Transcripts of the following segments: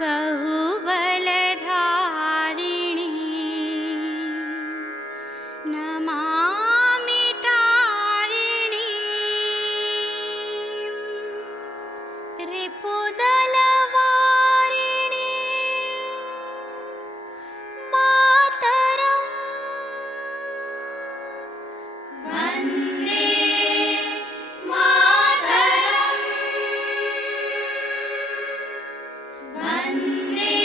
बहुबलधारिणी नमामि तारिणी रिपुदलवारिणी मातरं वन्दे मातरं वन्दे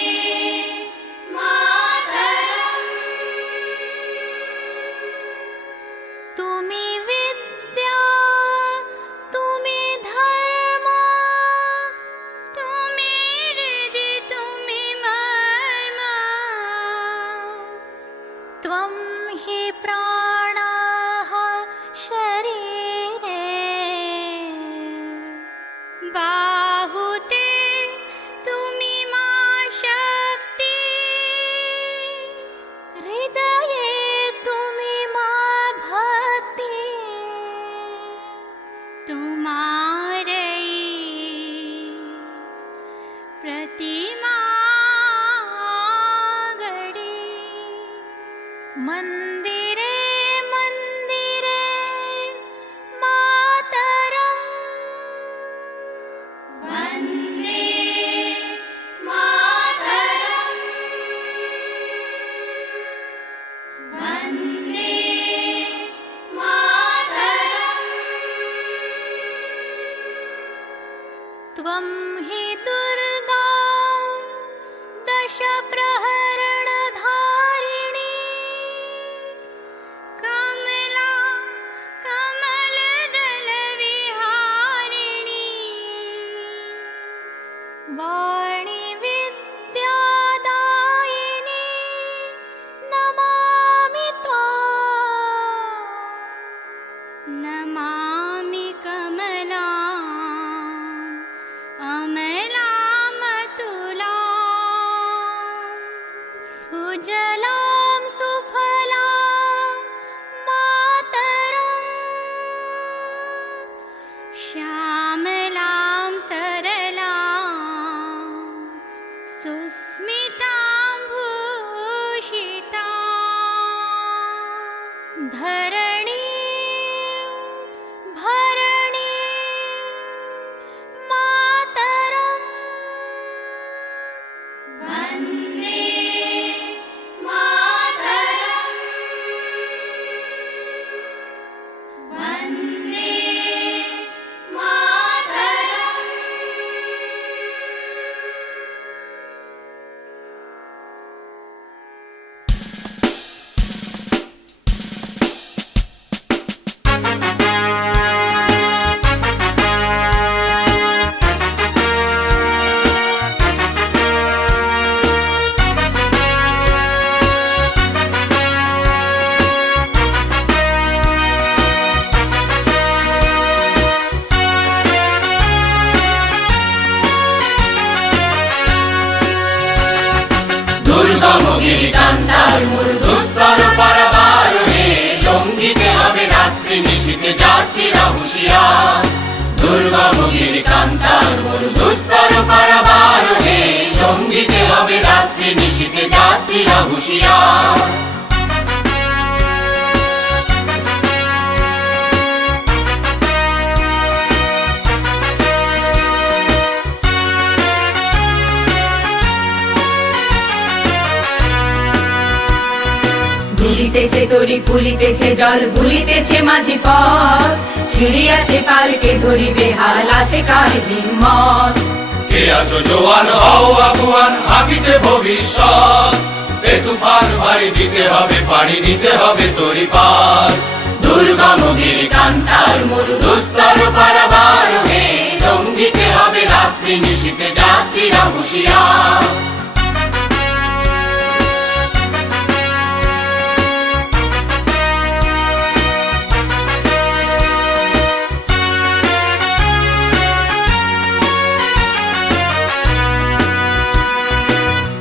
मातरम्। तुमि विद्या तुमि धर्म तुमि हृदि तुमि मर्म त्वं हि प्राणः शरीरे बाहुते तुमि मा शक्ति हृदये तुमि मा भक्ति तुम्हारी प्रतिमा गढ़ी मंदिरे मंदिरे मातरं वन्दे मातरं वन्दे मातरम्। त्वं हि दुर्गा दश प्रहरणधारिणी कमला कमलदलविहारिणी वाणी विद्यादायिनी नमामि त्वां नमामि कमलाम् अमलामतुलां सुजलां सुफलां मातरं श्यामलां सरलां सुस्मितां भूषितां धरणीं भरणीं मातरं वन्दे मातरं वन्दे मातरम्। দুর্গমগিরি কান্তার দুস্তর পারাবার হে লঙ্ঘিতে হবে রাত্রি নিশীথে যাত্রীরা হুঁশিয়ার। দুর্গমগিরি কান্তার দুস্তর পারাবার হে লঙ্ঘিতে হবে রাত্রি নিশীথে যাত্রীরা হুঁশিয়ার। দুলিতেছে তরি ফুলিতেছে জল ভুলিতেছে মাঝি পথ ছিড়িয়াছে পালকে ধরিবে হাল আছে কার হিম্মত। কে আছো জোয়ান হও আগুয়ান হাকিছে ভবিষ্যৎ এ তুফান ভারী দিতে হবে পাড়ি দিতে হবে তরি পার। দুর্গমগিরি কান্তার দুস্তর পারাবার হে লঙ্ঘিতে হবে রাত্রি নিশীথে যাত্রীরা হুঁশিয়ার।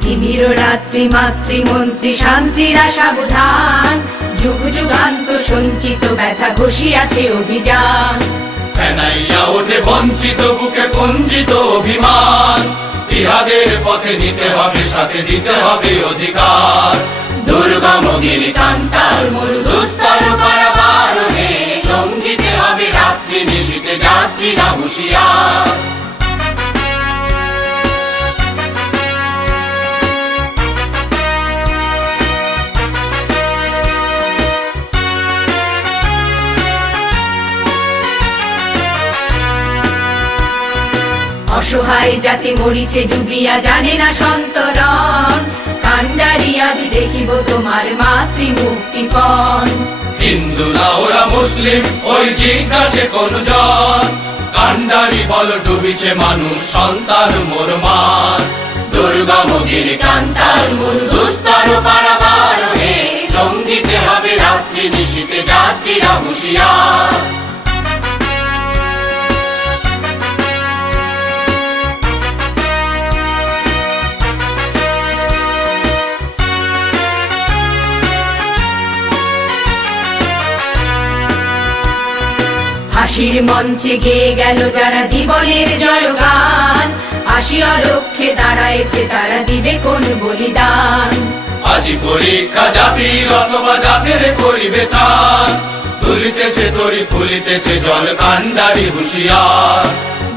তিমির রাত্রি মাতৃমন্ত্রী শান্তিরা সাবধান যুগ যুগান্ত সঞ্চিত ব্যথা ঘষিয়াছে অভিযান। ফেনাইয়া ওঠে বঞ্চিত বুকে পুঞ্জিত অভিমান ইহা জিহাদের পথে নিতে হবে সাথে দিতে হবে অধিকার দুর্গম গিরি কান্তার মরু দুস্তর পারাবারণে লঙ্ঘিতে হবে রাত্রি নিশীতে যাত্রীরা হুঁশিয়ার অসহায় জাতি মরিছে ডুবিয়া জানে না সন্তরণ কান্ডারি আজ দেখিব তোমার মাতৃ মুক্তিপণ হিন্দু না ওরা মুসলিম ওই জিজ্ঞাসে কোন জন কান্ডারি বল ডুবিছে মানুষ সন্তান মোর মান দুর্গম গিরি কান্তার মরু দুস্তর পারাবারণে লঙ্ঘিতে হবে রাত্রি নিশীতে যাত্রীরা হুঁশিয়ার হাসির মঞ্চে গেয়ে গেল যারা জীবনের জয়গান আসিয়া লক্ষ্যে দাঁড়াইছে তারা দিবে কোন বলিদান আজি পরীক্ষা জাতির অথবা জাতের করিবে তার তুলিতেছে তরি ফুলিতেছে জল কান্ডারি হুঁশিয়ার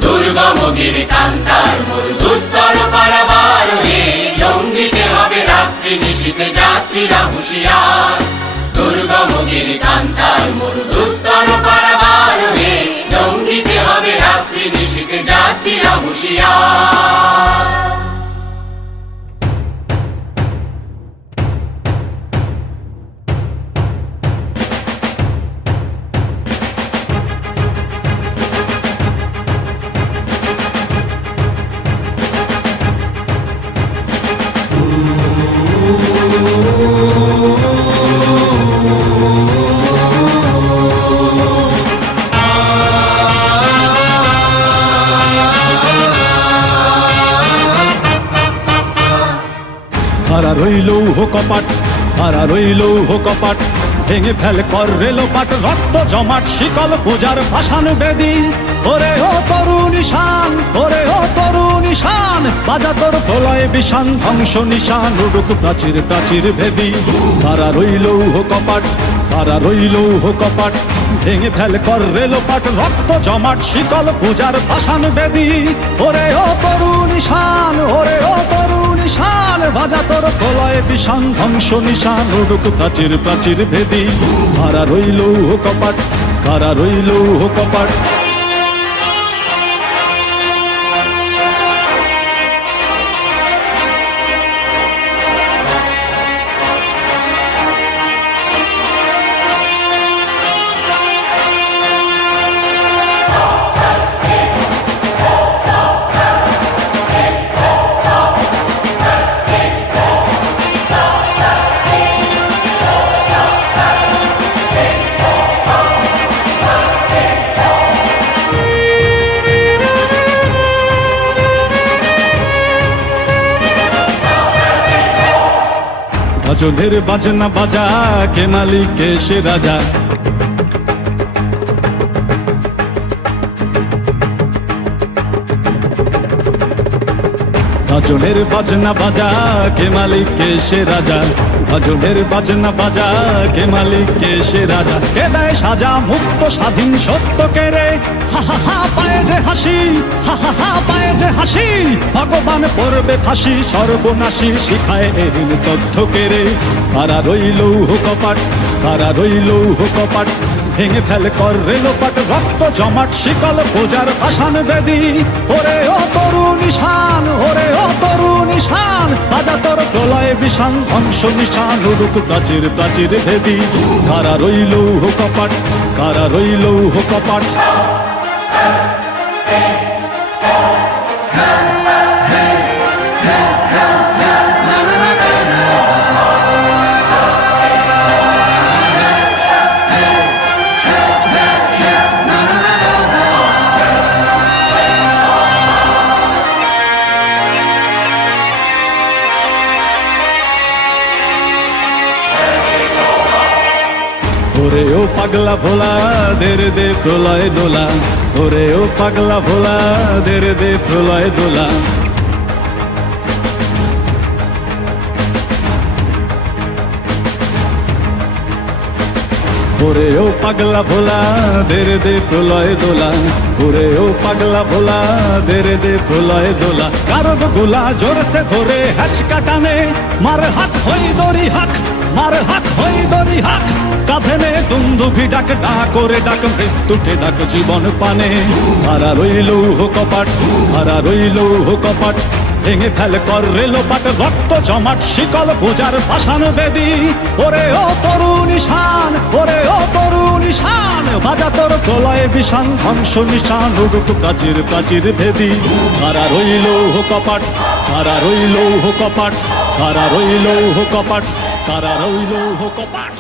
দুর্গম গিরি কান্তার মরু দুস্তর পারাবারণে লঙ্ঘিতে হবে রাত্রি নিশীতে যাত্রীরা হুঁশিয়ার দুর্গম গিরি কান্তার মরু দুস্তর পারাবারণে লঙ্ঘিতে হবে রাত্রি নিশীতে যাত্রীরা হুঁশিয়ার হারা রইল কপাট হারা রইল কপাট ভেঙে ফেল কর রেলোপাট রক্ত জমাট শিকল পূজার ভাসান বেদি ওরে ও তরু নিশান ওরে ও তরু নিশান বাজা তোর প্রলয় বিষান ধ্বংস নিশান উড়ুক প্রাচীর প্রাচীর ভেদি হারা রইল কপাট হারা রইল কপাট ভেঙে ফেল কর রেলোপাট রক্ত জমাট শিকল পূজার ভাসান বেদি ওরে ও তরু নিশান ওরে ও তরু নিশান বাজা তোর প্রলয় বিষান ধ্বংস নিশান উড়ুক প্রাচীর প্রাচীর ভেদি কারা রইল কপাট কারা রইল কপাট গাজনের বাজনা বাজা কে মালিক কে সে রাজা গাজনের বাজনা বাজা কে মালিক কে সে রাজা গাজনের বাজনা বাজা কে মালিক কে সে রাজা কে দেয় সাজা মুক্ত স্বাধীন সত্য কে রে হা হা হা পায়ে যে হাসি হা হা হা পায়ে যে হাসি ভগবান পড়বে ফাঁসি সর্বনাশী শিখায় এরিন তথ্য কে রে কারা রইল কপাট কারা রইল কপাট ভেঙে ফেল কর রেলোপাট রক্ত জমাট শিকল পূজার ভাসান বেদি ওরে ও তরু নিশান ওরে ও তরু নিশান বাজা তোর প্রলয় বিষান ধ্বংস নিশান উড়ুক প্রাচীর প্রাচীর ভেদি কারা রইল কপাট কারা রইল কপাট ওরে ও পাগলা ভোলা দেরে দে প্রলয় দোলা ওরে ও পাগলা ভোলা দেরে দে প্রলয় দোলা ওরে ও পাগলা ভোলা দেরে দে প্রলয় দোলা, ওরে ও পাগলা ভোলা দেরে দে প্রলয় দোলা। কারদ গোলা জোরসে ধরে হ্যাচকা টানে, মার হাক হই দড়ি হাক, মার হাক হই দড়ি হাক। কাঁধে নে দুন্দুভি ডাক, ডাক করে ডাক মৃত্যুকে ডাক জীবন পানে। হারা রইল কপাট, হারা রইল কপাট, ভেঙে ফেল কর রেলোপাট, রক্ত জমাট শিকল পূজার পাষাণ বেদী। ওরে ও তরুণ ঈশান, ওরে ও তরুণ ঈশান, বাজা তোর প্রলয় বিষান ধ্বংস নিশান, উড়ুক প্রাচীর প্রাচীর ভেদী। হারা রইল কপাট, হারা রইল কপাট, হারা রইল কপাট, কারা রইল কপাট।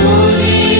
Julie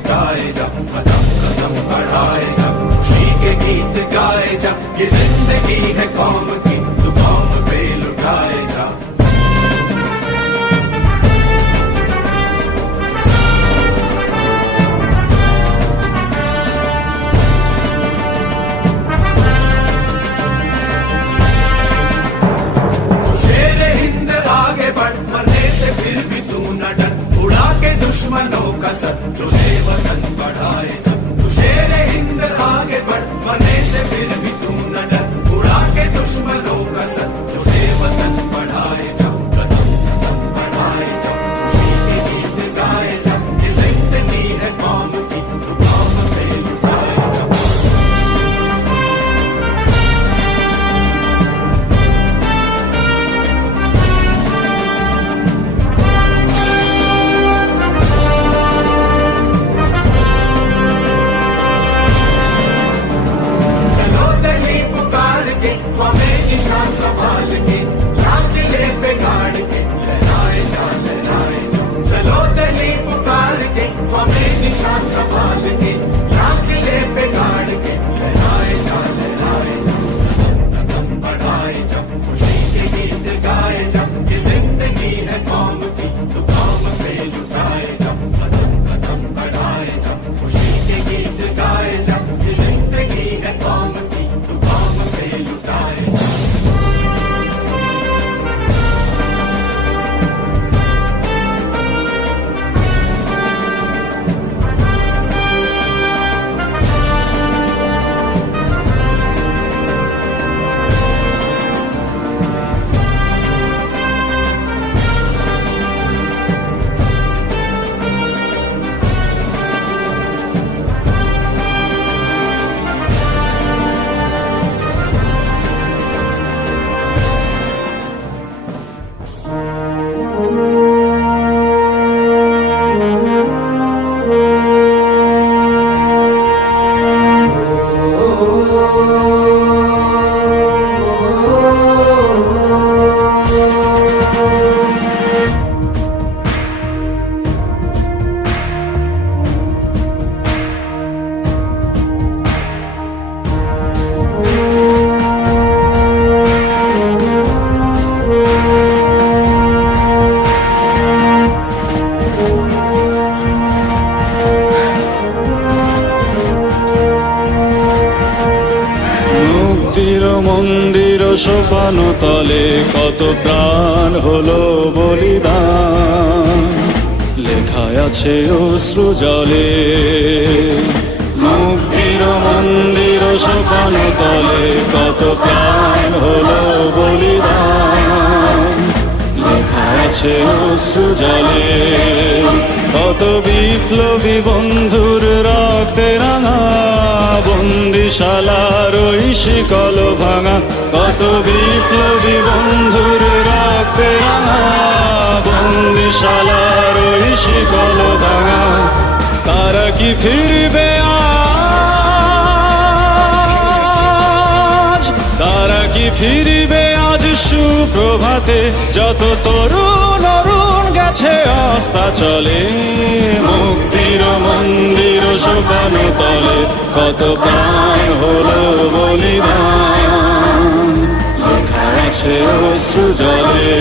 लुटाए जा, कदम कदम बढ़ाए जा, खुशी के गीत गाए जा, ये जिंदगी है कौम की, तू कौम पे लुटाए जा। फिर भी तू न डर, उड़ा के दुश्मनों का सर, जो है वतन बढ़ाए जा, तू शेर हिंद आगे बढ़, मरने से फिर भी तू न डर, उड़ा के दुश्मनों का सर, जो है वतन बढ़ाए जा, कदम कदम बढ़ाए जा, खुशी के गीत गाए जा, ये जिंदगी है कौम की, तू कौम पे लुटाए जा। संभाल के लाल किले पे गाड़ के लहराए जा, लहराए जा, चलो दली पुकार के हमें निशान संभाल के लाल किले पे गाड़ के लहराए जा, लहराए जा, कदम बढ़ाए जा, खुशी के गीत गाए जा, ये जिंदगी है कौम की, तू कौम पे लुटाए जा, कदम कदम बढ़ाए जा, खुशी के गीत गाए जा, ये जिंदगी है कौम की, तू कौम पे लुटाए जा। মন্দির সোপান তলে কত প্রাণ হলো বলিদান, লেখায় আছে অশ্রু জলে। মুক্তির মন্দির সোপান তলে কত প্রাণ হলো বলিদান, লেখায় আছে অশ্রু জলে। কত বিপ্লবী বন্ধুর রক্তে রাঙা বন্দিশালার ওই শিকল ভাঙা, কত বিপ্লবী বন্ধুর রক্তে রাঙা বন্দিশালার ওই শিকল ভাঙা। তারা কি ফিরবে আজ, তারা কি ফিরবে আজ সুপ্রভাতে, যত তরুণ অরুণ গেছে আস্থা চলে। মুক্তির মন্দির সোপান তলে কত প্রাণ হলো বলিদান, লেখা আছে অশ্রু জলে।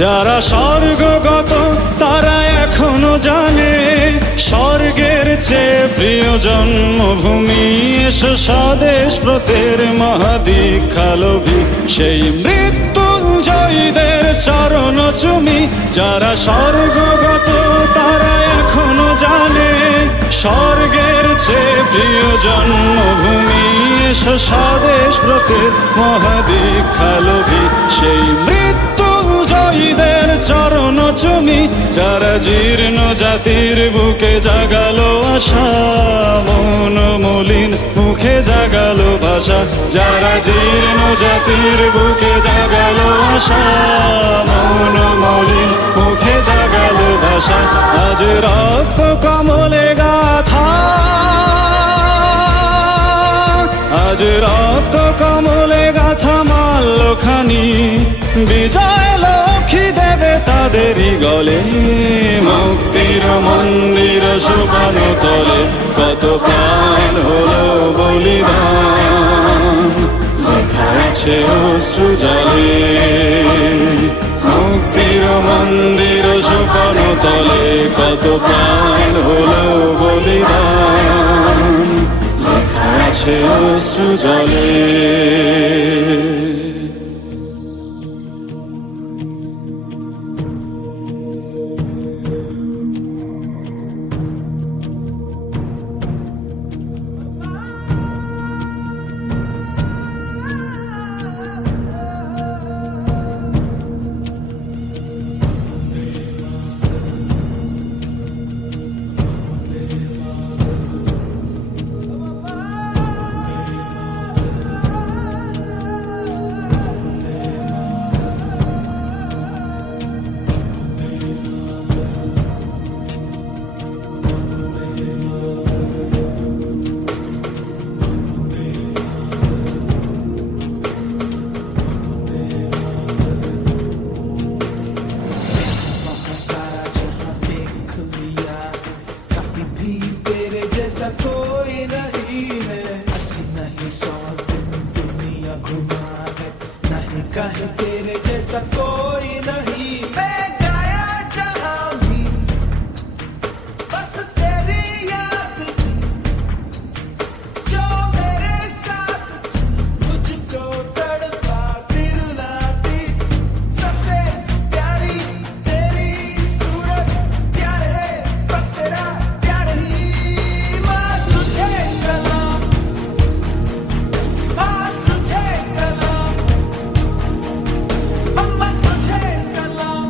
যারা স্বর্গগত তারা এখনো জানে স্বর্গের চেয়ে প্রিয় জন্মভূমি। এসো স্বদেশ ব্রতের মহাদীক্ষালোভী সেই মৃত্যুঞ্জয়ীদের চরণ চুমি। যারা স্বর্গগত তারা এখনো জানে স্বর্গের চেয়ে প্রিয় জন্মভূমি। এসো স্বদেশ ব্রতের মহাদীক্ষালোভী সেই মৃত্যুঞ্জয়ীদের চরণ চুমি। যারা জীর্ণ জাতির বুকে জাগালো আশা মন মলিন মুখে জাগালো ভাষা। যারা জীর্ণ জাতির বুকে জাগালো আশা মন মলিন মুখে জাগালো ভাষা। আজ রক্ত কমলে গাথা, আজ রক্ত কমলে গাথা মাল্যখানি বিজয় লক্ষ্মী দেবে তাদেরই গলে। মুক্তির মন্দির সোপান তলে কত প্রাণ হলো বলিদান, লেখা আছে অশ্রু জলে। মুক্তির মন্দির সোপান তলে কত প্রাণ হলো বলিদান, লেখা আছে অশ্রু জলে। सारा जहां देख लिया कभी भी तेरे जैसा कोई नहीं है। 80 नहीं 100 दिन दुनिया घुमा है, नहीं कहे तेरे जैसा कोई नहीं। मैं गाया जहां भी बस तेरी याद थी, जो मेरे साथ थी मुझको तड़पाती रुलाती। सबसे प्यारी तेरी सूरत, प्यार है बस तेरा प्यार ही। माँ तुझे सलाम, माँ तुझे सलाम, अम्मा तुझे सलाम।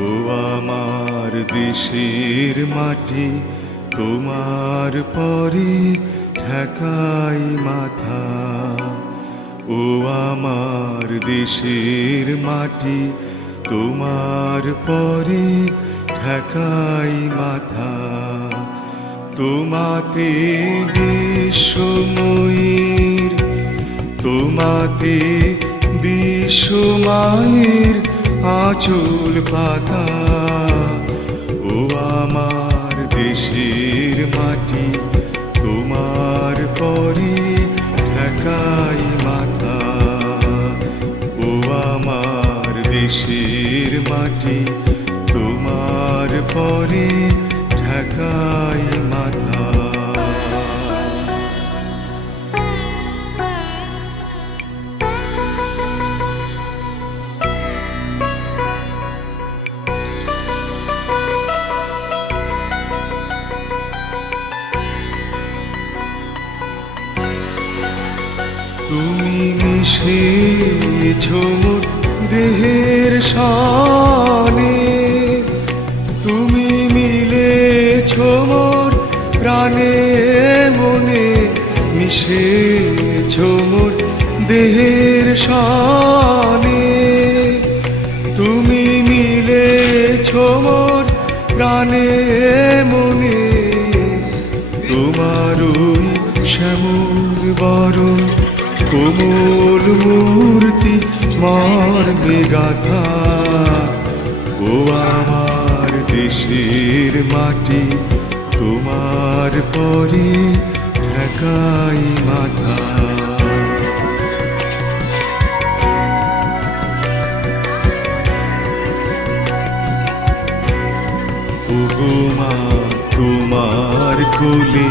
ও আমার দেশের মাটি, তোমার পরে ঠেকাই মাথা। ও আমার দেশের মাটি, তোমার পরে ঠেকাই মাথা। তোমাতে বিশ্বময়ীর, তোমাতে বিশ্বমায়ের আঁচল পাতা। ও আমার দেশের মাটি, তোমার পরে ঠেকাই মাথা। ও আমার দেশের মাটি, তোমার পরে ঠেকাই মাথা। তুমি মিশেছ মোর দেহের সনে, তুমি মিলেছ মোর প্রাণে মনে, মিশেছ মোর দেহের সনে। তুমি মিলেছ মোর প্রাণে মনে, তোমার ওই শ্যামল বরণ কোমল মূর্তি মর্মে গাথা। ও আমার দেশের মাটি, তোমার পরে ঠেকাই মাথা। ওগো মা, তোমার কোলে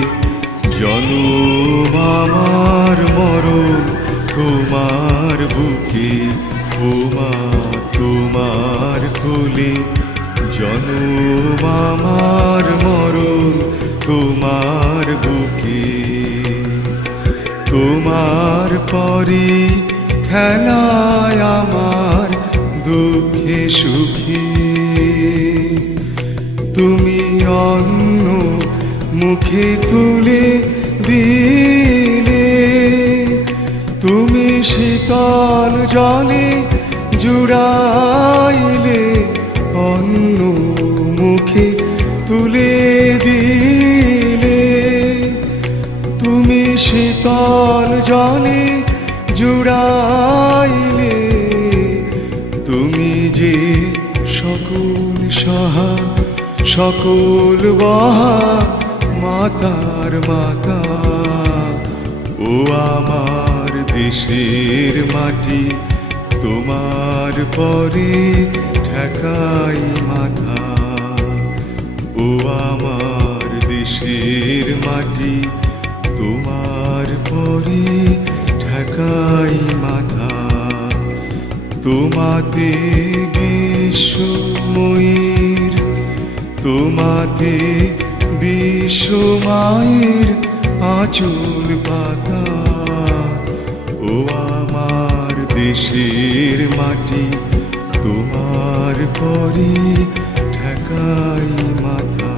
জনম আমার মরণ, তোমার বুকে। ও মা, তোমার কোলে জনম আমার মরণ, তোমার বুকে। তোমার পরে খেলায় আমার দুঃখে সুখে, তুমি অন্য মুখে তুলে দিলে। তুমি শীতল জলে জুড়াইলে, অন্য মুখে তুলে দিলে। তুমি শীতল জলে জুড়াইলে, তুমি যে সকল সহা সকল বহা মাতার মাতা। ও আমার দেশের মাটি, তোমার পরে ঠেকাই মাথা। ও আমার দেশের মাটি, তোমার পরে ঠেকাই মাথা। তোমাতে বিশ্বময়ীর, তোমাতে বিশ্বমায়ের আঁচল পাতা। ও আমার দেশের মাটি, তোমার পরে ঠেকাই মাথা।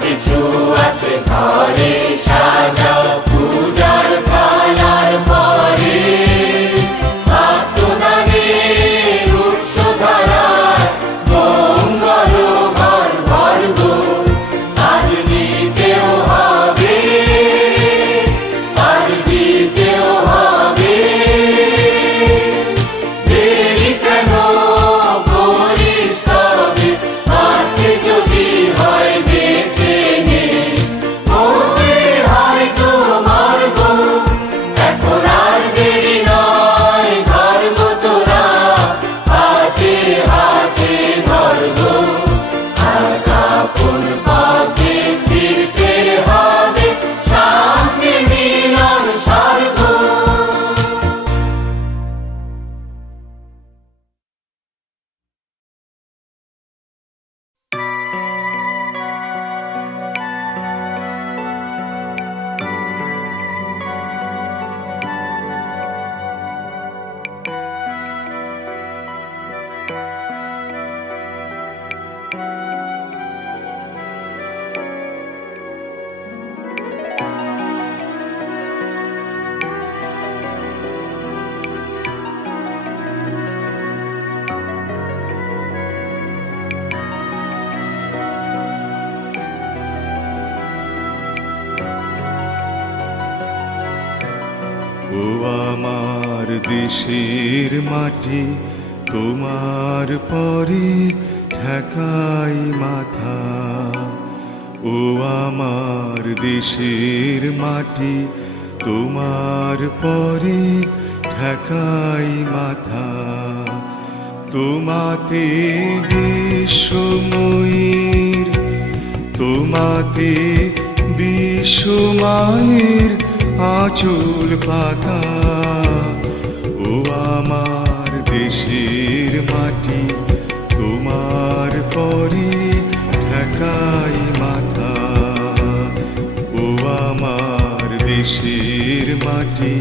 কিছু আছে ঘরে সাজা পূজার থালার পরে আত্মদানের উৎস ধারায় মঙ্গল ঘর ভরব আজ দিতেও হবে আজ দিতেও হবে দেরি কেন করিস তবে আজকে যদি হয় বেঁচে নে মরতে হয় তোমার গো এখন আর দেরি নয় ধরব তোরা হাতে হাতে ধরব আর আপন পথে ফিরতে হবে সামনে মিলন স্বর্গ ও আমার দেশের মাটি তোমার পরে ঠেকাই মাথা ও আমার দেশের মাটি তোমার পরে ঠেকাই মাথা তোমাতে বিশ্বময়ীর তোমাতে বিশ্বমায়ের আঁচল পাতা ও আমার দেশের মাটি তোমার পরে ঠেকাই মাথা ও আমার দেশের মাটি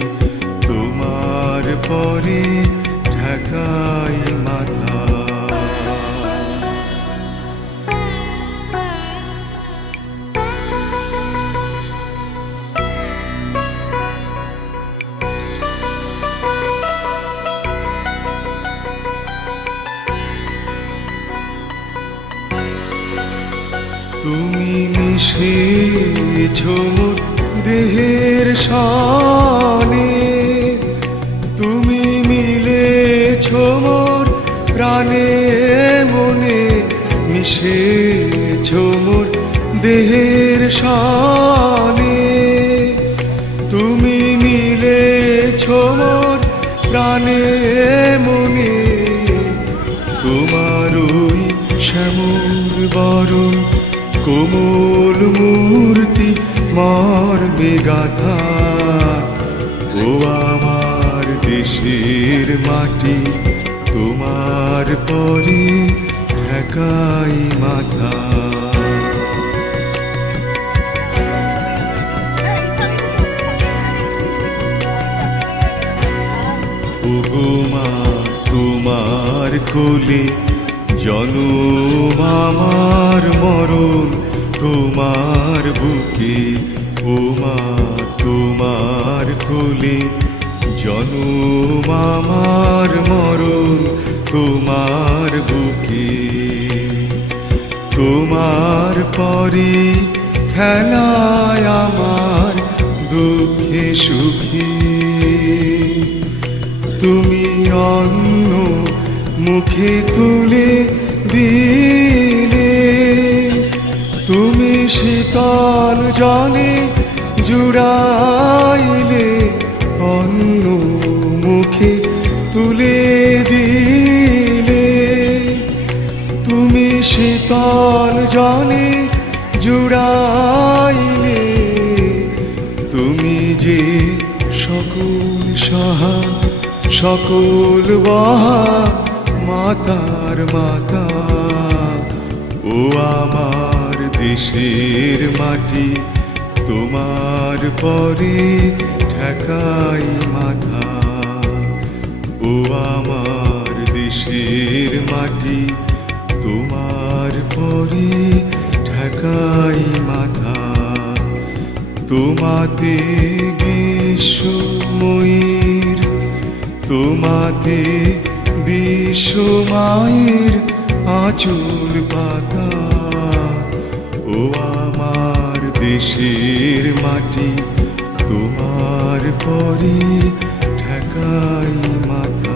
তোমার পরে ঠেকাই মাথা তুমি মিশেছ মোর দেহের সনে তুমি মিলেছ মোর প্রাণে মনে মিশেছ মোর দেহের সনে তুমি মিলেছ মোর প্রাণে মনে তোমার ওই শ্যামল বরণ কোমল মূর্তি মর্মে গাথা ও আমার দেশের মাটি তোমার পরে ঠেকাই মাথা ওগো মা তোমার কোলে জনম আমার মরণ তোমার বুকে ও মা তোমার কোলে জনম আমার মরণ তোমার বুকে তোমার পরে খেলায় আমার দুঃখে সুখে তুমি অন্ন মুখে তুলে দিলে তুমি শীতল জলে জুড়াইলে অন্ন মুখে তুলে দিলে তুমি শীতল জলে জুড়াইলে তুমি যে সকল সহা সকল বহা মাতার মাতা ও আমার দেশের মাটি তোমার পরে ঠেকাই মাথা ও আমার দেশের মাটি তোমার পরে ঠেকাই মাথা তোমাতে বিশ্বময়ীর তোমাতে বিশ্বমায়ের আঁচল পাতা ও আমার দেশের মাটি তোমার পরে ঠেকাই মাথা